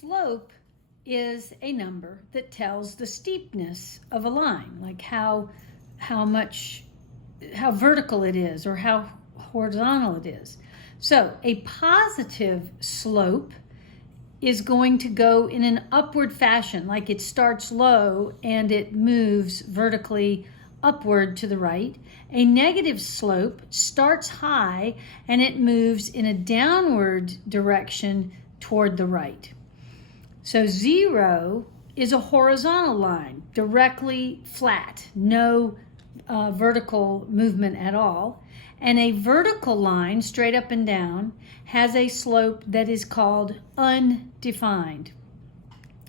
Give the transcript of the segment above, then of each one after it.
Slope is a number that tells the steepness of a line, like how vertical it is or how horizontal it is. So a positive slope is going to go in an upward fashion, like it starts low and it moves vertically upward to the right. A negative slope starts high and it moves in a downward direction toward the right. So 0 is a horizontal line, directly flat, no vertical movement at all. And a vertical line, straight up and down, has a slope that is called undefined.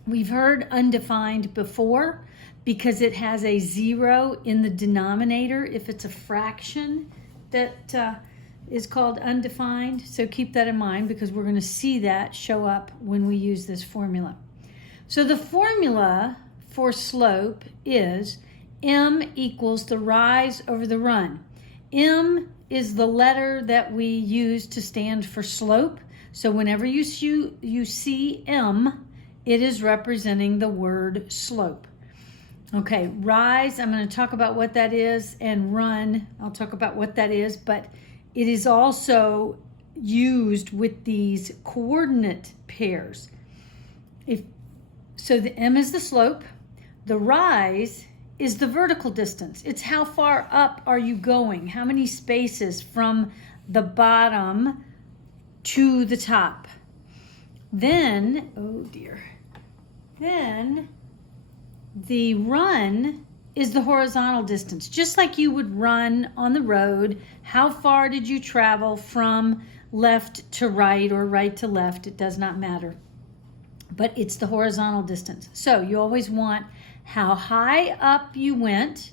We've heard undefined before because it has a 0 in the denominator if it's a fraction that is called undefined. So keep that in mind because we're going to see that show up when we use this formula. So the formula for slope is m equals the rise over the run. M is the letter that we use to stand for slope. So whenever you see M, it is representing the word slope. Okay, rise, I'm going to talk about what that is, and run, I'll talk about what that is, but it is also used with these coordinate pairs. So the M is the slope, the rise is the vertical distance. It's how far up are you going, how many spaces from the bottom to the top. Then, oh dear, then the run is the horizontal distance. Just like you would run on the road, how far did you travel from left to right or right to left? It does not matter. But it's the horizontal distance. So you always want how high up you went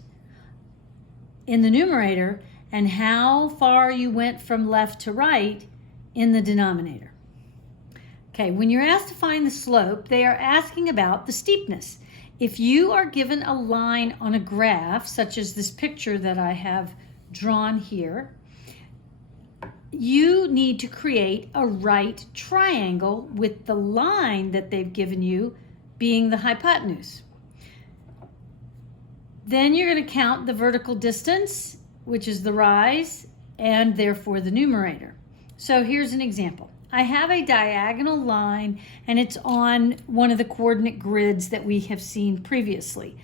in the numerator and how far you went from left to right in the denominator. Okay, when you're asked to find the slope, they are asking about the steepness. If you are given a line on a graph, such as this picture that I have drawn here, you need to create a right triangle with the line that they've given you being the hypotenuse. Then you're going to count the vertical distance, which is the rise, and therefore the numerator. So here's an example. I have a diagonal line and it's on one of the coordinate grids that we have seen previously.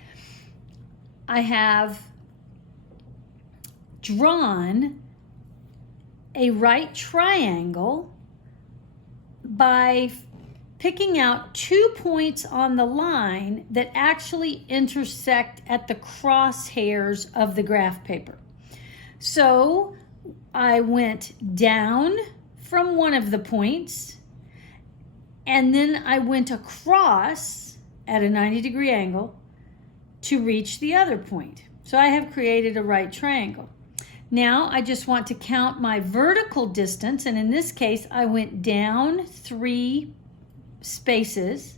I have drawn a right triangle by picking out 2 points on the line that actually intersect at the crosshairs of the graph paper. So I went down from one of the points and then I went across at a 90-degree angle to reach the other point. So I have created a right triangle. Now I just want to count my vertical distance, and in this case I went down 3 spaces.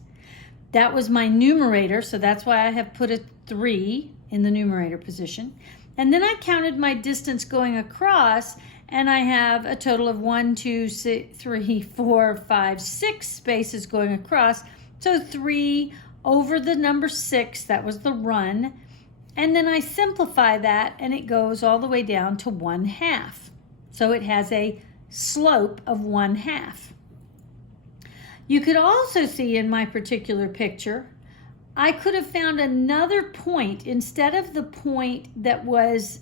That was my numerator, so that's why I have put a 3 in the numerator position. And then I counted my distance going across, and I have a total of 1, 2, 3, 4, 5, 6 spaces going across. So 3 over the number 6, that was the run. And then I simplify that and it goes all the way down to 1/2. So it has a slope of 1/2. You could also see in my particular picture, I could have found another point instead of the point that was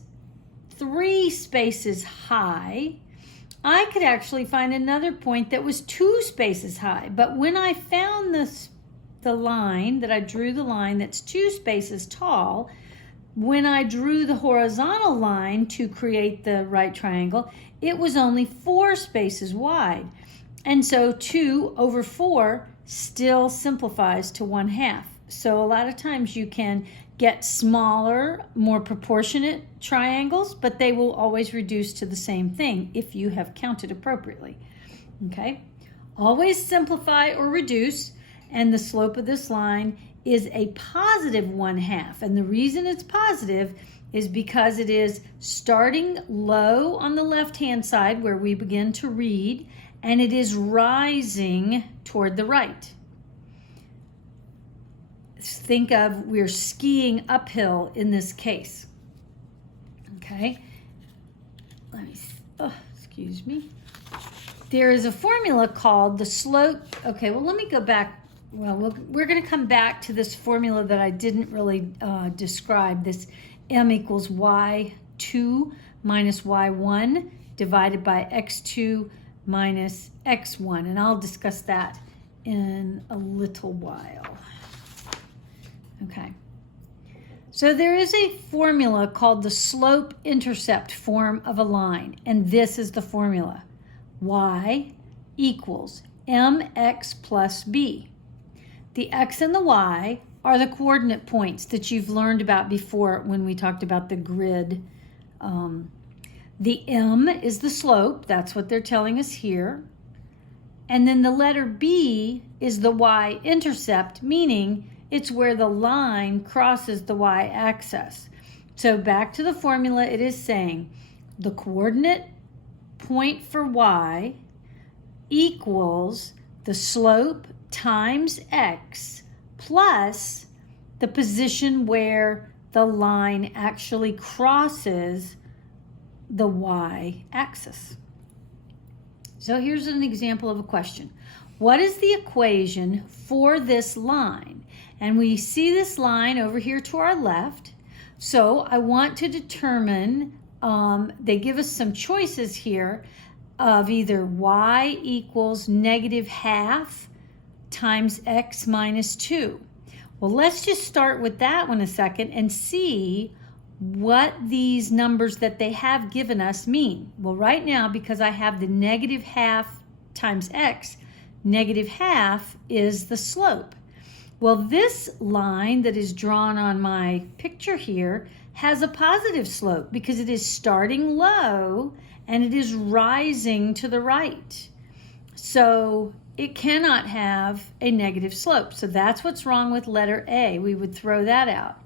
3 spaces high. I could actually find another point that was 2 spaces high. But when I found the line that I drew, the line that's 2 spaces tall, when I drew the horizontal line to create the right triangle, it was only 4 spaces wide. And so 2 over 4 still simplifies to 1/2. So a lot of times you can get smaller, more proportionate triangles, but they will always reduce to the same thing if you have counted appropriately. Okay? Always simplify or reduce, and the slope of this line is a positive 1/2. And the reason it's positive is because it is starting low on the left-hand side where we begin to read, and it is rising toward the right. think of we're skiing uphill in this case. Okay, let me see. Oh, excuse me. There is a formula called the slope. Okay, well, let me go back. Well, we're going to come back to this formula that I didn't really describe, this m equals y2 minus y1 divided by x2 minus x1, and I'll discuss that in a little while. Okay. So there is a formula called the slope-intercept form of a line, and this is the formula. Y equals mx plus b. The x and the y are the coordinate points that you've learned about before when we talked about the grid. The m is the slope, that's what they're telling us here. And then the letter b is the y-intercept, meaning it's where the line crosses the y-axis. So back to the formula, it is saying the coordinate point for y equals the slope times x plus the position where the line actually crosses the y-axis. So here's an example of a question. What is the equation for this line? And we see this line over here to our left. So I want to determine, they give us some choices here of either y equals -½ times x minus 2. Well, let's just start with that one a second and see what these numbers that they have given us mean. Well, right now, because I have the -½ times x, -½ is the slope. Well, this line that is drawn on my picture here has a positive slope because it is starting low and it is rising to the right. So it cannot have a negative slope. So that's what's wrong with letter A. We would throw that out.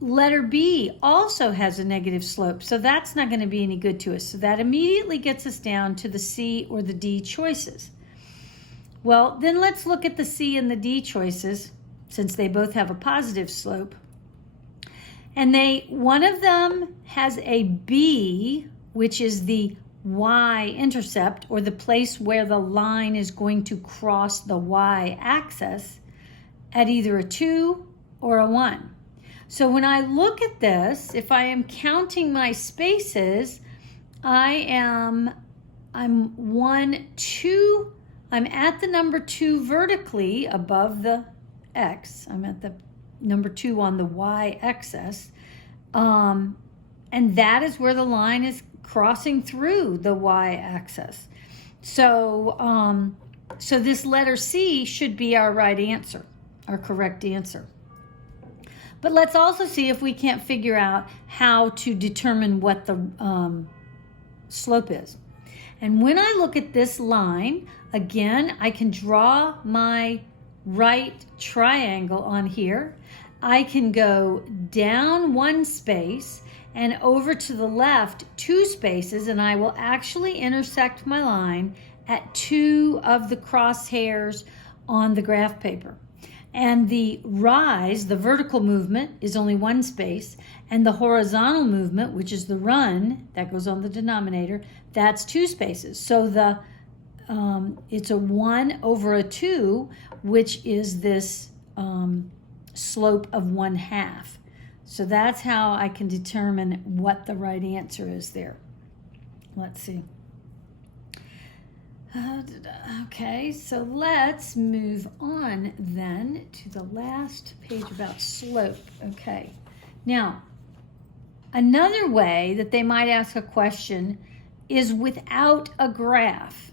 Letter B also has a negative slope, so that's not going to be any good to us. So that immediately gets us down to the C or the D choices. Well, then let's look at the C and the D choices, since they both have a positive slope. And one of them has a B, which is the y-intercept, or the place where the line is going to cross the y-axis, at either a 2 or a 1. So when I look at this, if I am counting my spaces, I'm 1, 2, I'm at the number 2 vertically above the x. I'm at the number 2 on the y-axis. And that is where the line is crossing through the y-axis. So, so this letter C should be our right answer, our correct answer. But let's also see if we can't figure out how to determine what the slope is. And when I look at this line, again, I can draw my right triangle on here. I can go down 1 space and over to the left 2 spaces, and I will actually intersect my line at 2 of the crosshairs on the graph paper. And the rise, the vertical movement, is only 1 space, and the horizontal movement, which is the run, that goes on the denominator, that's 2 spaces. So it's a 1 over a 2, which is this slope of 1/2. So that's how I can determine what the right answer is there. Let's see. Okay, so let's move on then to the last page about slope. Okay, now another way that they might ask a question is without a graph,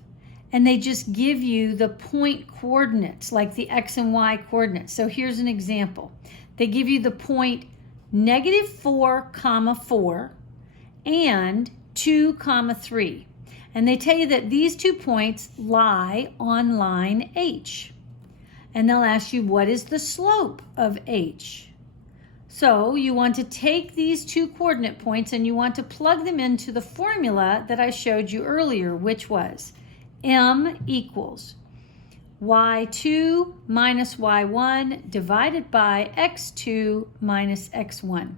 and they just give you the point coordinates, like the x and y coordinates. So here's an example. They give you the point -4, 4 and 2, 3. And they tell you that these 2 points lie on line H. And they'll ask you, what is the slope of H? So you want to take these 2 coordinate points and you want to plug them into the formula that I showed you earlier, which was m equals y2 minus y1 divided by x2 minus x1.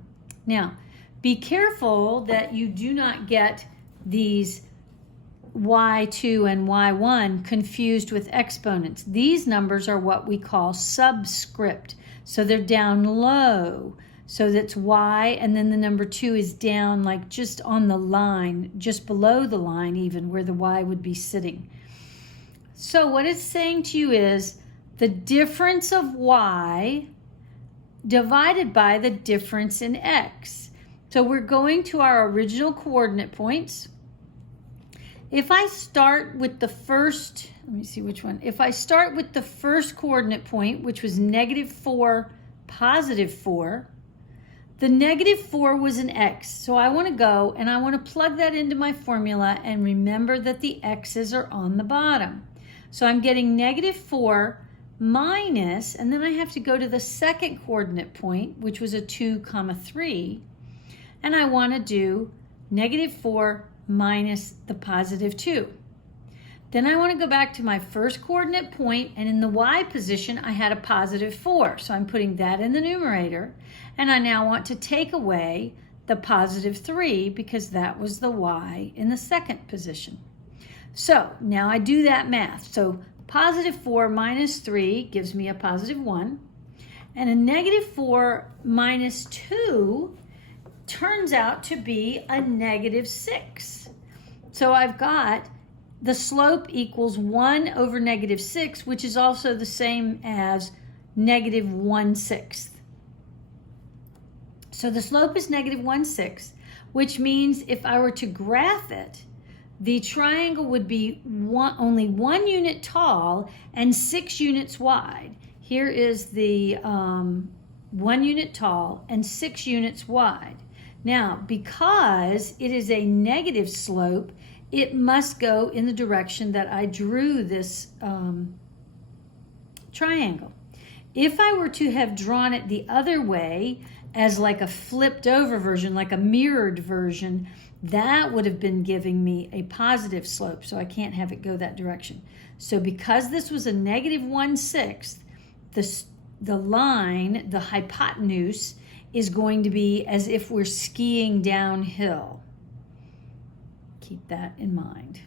Now, be careful that you do not get these y2 and y1 confused with exponents. These numbers are what we call subscript. So they're down low. So that's y, and then the number 2 is down like just on the line, just below the line even, where the y would be sitting. So what it's saying to you is the difference of y divided by the difference in x. So we're going to our original coordinate points. If I start with the first, let me see which one. If I start with the first coordinate point, which was -4, +4, the -4 was an x. So I want to go and I want to plug that into my formula and remember that the x's are on the bottom. So I'm getting -4 minus, and then I have to go to the second coordinate point, which was a 2, 3, and I want to do -4 minus the +2. Then I want to go back to my first coordinate point, and in the y position I had a +4, so I'm putting that in the numerator, and I now want to take away the +3 because that was the y in the second position. So now I do that math. So +4 minus 3 gives me a +1, and a -4 minus 2 turns out to be a -6. So I've got the slope equals 1 over -6, which is also the same as -1/6. So the slope is -1/6, which means if I were to graph it, the triangle would be only 1 unit tall and 6 units wide. Here is the 1 unit tall and 6 units wide. Now, because it is a negative slope, it must go in the direction that I drew this triangle. If I were to have drawn it the other way, as like a flipped over version, like a mirrored version, that would have been giving me a positive slope, so I can't have it go that direction. So because this was a -1/6, the line, the hypotenuse, is going to be as if we're skiing downhill. Keep that in mind.